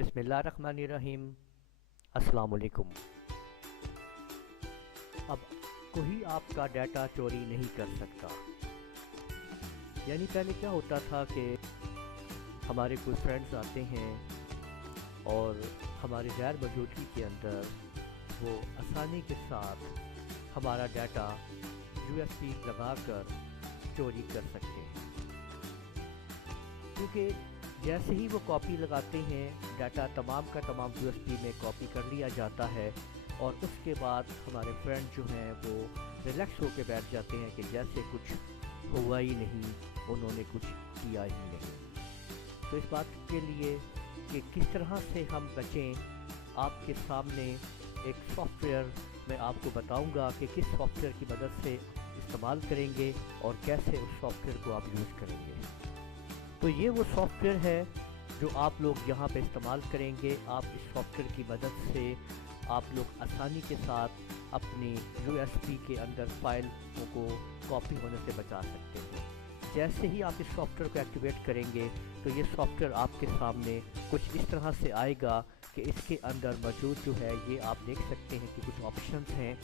बिस्मिल्लाहिर्रहमानिर्रहीम। अस्सलाम वालेकुम। अब कोई आपका डाटा चोरी नहीं कर सकता। यानी पहले क्या होता था कि हमारे कोई फ्रेंड्स आते हैं और हमारे गैर मौजूदगी के अंदर वो आसानी के साथ हमारा डाटा यूएसबी लगाकर चोरी कर सकते हैं, क्योंकि जैसे ही वो कॉपी लगाते हैं डाटा तमाम का तमाम यूएसबी में कॉपी कर लिया जाता है और उसके बाद हमारे फ्रेंड जो हैं वो रिलैक्स होकर बैठ जाते हैं कि जैसे कुछ हुआ ही नहीं, उन्होंने कुछ किया ही नहीं। तो इस बात के लिए कि किस तरह से हम बचें, आपके सामने एक सॉफ्टवेयर मैं आपको बताऊंगा कि किस सॉफ्टवेयर की मदद से इस्तेमाल करेंगे और कैसे उस सॉफ्टवेयर को आप यूज़ करेंगे। तो ये वो सॉफ्टवेयर है जो आप लोग यहाँ पे इस्तेमाल करेंगे। आप इस सॉफ्टवेयर की मदद से आप लोग आसानी के साथ अपनी यूएसबी के अंदर फाइलों को कॉपी होने से बचा सकते हैं। जैसे ही आप इस सॉफ्टवेयर को एक्टिवेट करेंगे तो ये सॉफ्टवेयर आपके सामने कुछ इस तरह से आएगा कि इसके अंदर मौजूद जो है ये आप देख सकते हैं कि कुछ ऑप्शंस हैं।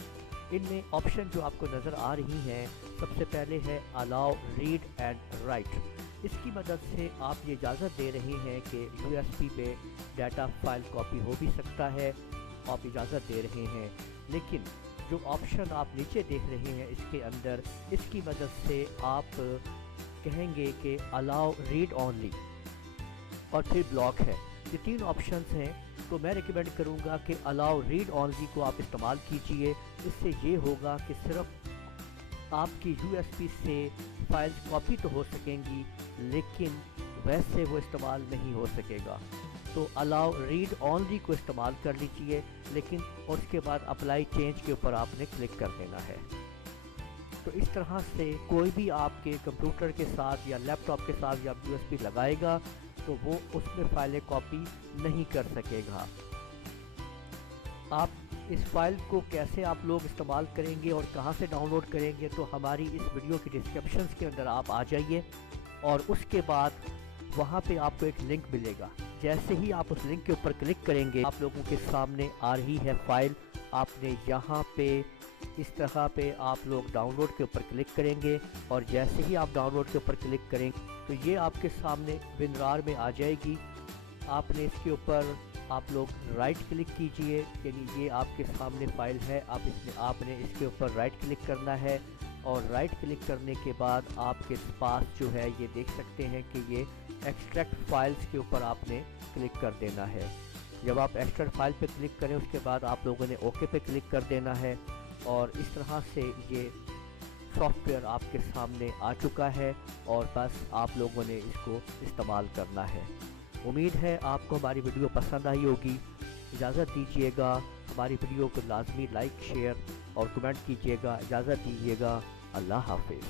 इनमें ऑप्शन जो आपको नज़र आ रही हैं, सबसे पहले है अलाउ रीड एंड राइट। इसकी मदद से आप ये इजाज़त दे रहे हैं कि यूएसबी पे डाटा फाइल कॉपी हो भी सकता है, आप इजाज़त दे रहे हैं। लेकिन जो ऑप्शन आप नीचे देख रहे हैं इसके अंदर, इसकी मदद से आप कहेंगे कि अलाउ रीड ओनली और फिर ब्लॉक है। ये तीन ऑप्शंस हैं, तो मैं रिकमेंड करूँगा कि अलाउ रीड ओनली को आप इस्तेमाल कीजिए। इससे ये होगा कि सिर्फ आपकी यूएसबी से फाइल्स कॉपी तो हो सकेंगी लेकिन वैसे वो इस्तेमाल नहीं हो सकेगा। तो अलाउ रीड ओनली को इस्तेमाल कर लीजिए, लेकिन उसके बाद अप्लाई चेंज के ऊपर आपने क्लिक कर देना है। तो इस तरह से कोई भी आपके कंप्यूटर के साथ या लैपटॉप के साथ या यूएसबी लगाएगा तो वो उसमें फाइलें कॉपी नहीं कर सकेगा। आप इस फाइल को कैसे आप लोग इस्तेमाल करेंगे और कहां से डाउनलोड करेंगे, तो हमारी इस वीडियो की डिस्क्रिप्शन के अंदर आप आ जाइए और उसके बाद वहां पे आपको एक लिंक मिलेगा। जैसे ही आप उस लिंक के ऊपर क्लिक करेंगे आप लोगों के सामने आ रही है फाइल। आपने यहाँ पे इस तरह पे आप लोग डाउनलोड के ऊपर क्लिक करेंगे और जैसे ही आप डाउनलोड के ऊपर क्लिक करेंगे तो ये आपके सामने विनरार में आ जाएगी। आपने इसके ऊपर आप लोग राइट क्लिक कीजिए, यानी ये आपके सामने फाइल है। आपने इसके ऊपर राइट क्लिक करना है और राइट क्लिक करने के बाद आपके पास जो है ये देख सकते हैं कि ये एक्सट्रैक्ट फाइल्स के ऊपर आपने क्लिक कर देना है। जब आप एक्सट्रैक्ट फाइल पे क्लिक करें उसके बाद आप लोगों ने ओके पे क्लिक कर देना है और इस तरह से ये सॉफ्टवेयर आपके सामने आ चुका है और बस आप लोगों ने इसको इस्तेमाल करना है। उम्मीद है आपको हमारी वीडियो पसंद आई होगी। इजाज़त दीजिएगा, हमारी वीडियो को लाजमी लाइक शेयर और कमेंट कीजिएगा। इजाज़त दीजिएगा, अल्लाह हाफिज़।